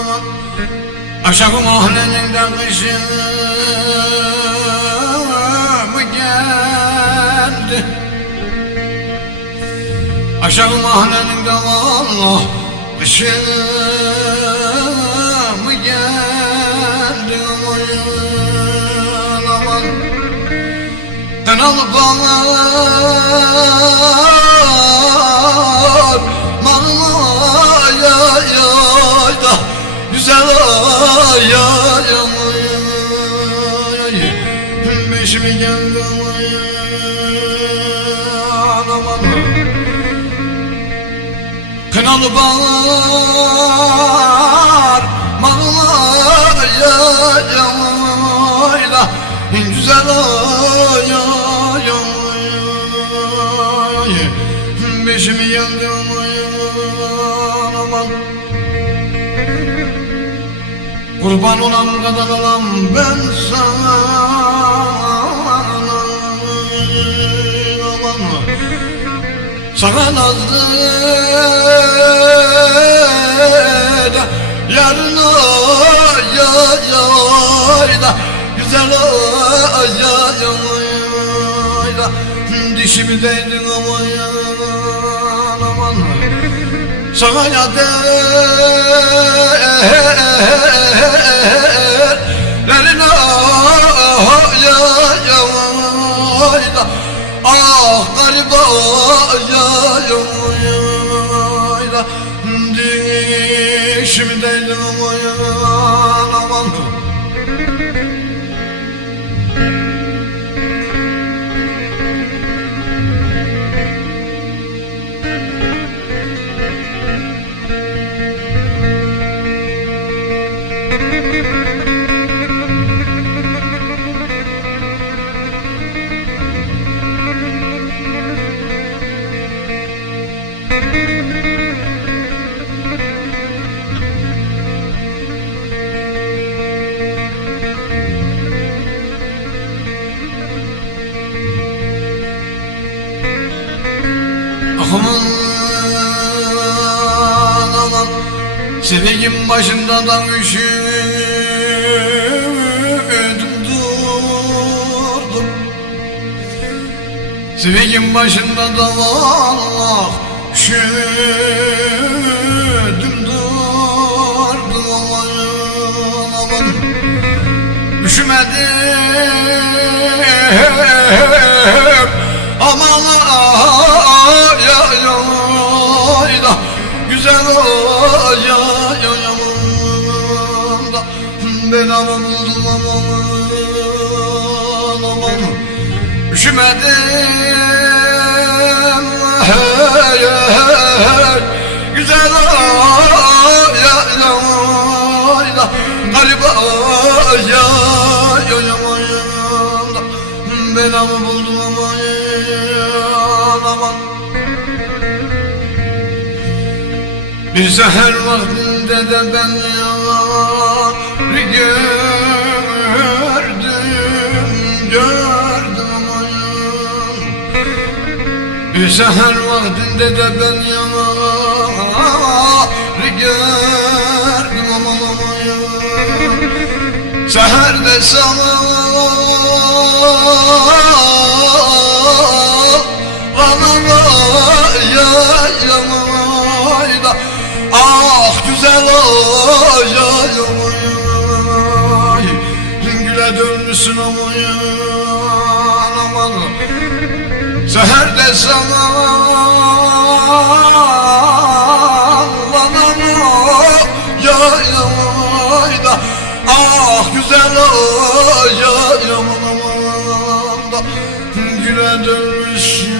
aman aşağı mahallenin kışım geldi. Aşağı mahallenin Allah kışım geldi. Aman kanalı bağlar mağla ya da güzel ya beşimi geldi. Aman kanalı bağlar mağla ya güzel ya beşimi geldi. Aman kurban olan kadar olam ben sana. Aman sana nazlı da yarına ya da güzel ya dişimi değdin aman ya. Aman sana ya derlerine ya ah gariba ya dişimi değdin aman ya. Aman aman sevgim başında da üşüdüm durdum. Sevgim başında da vallahi üşüdüm durdum. Aman üşümedim aman ya da güzel ya da ben aman buldum aman üşümedim güzel ya da galiba ya da ben aman buldum aman. Bir seher vaktinde de ben yarı gördüm aman. Bir seher vaktinde de ben yarı gördüm aman. Seherde sana ah güzel ya güle dönmüşsün aman seherde sana ya da ah güzel ya güle dönmüşsün.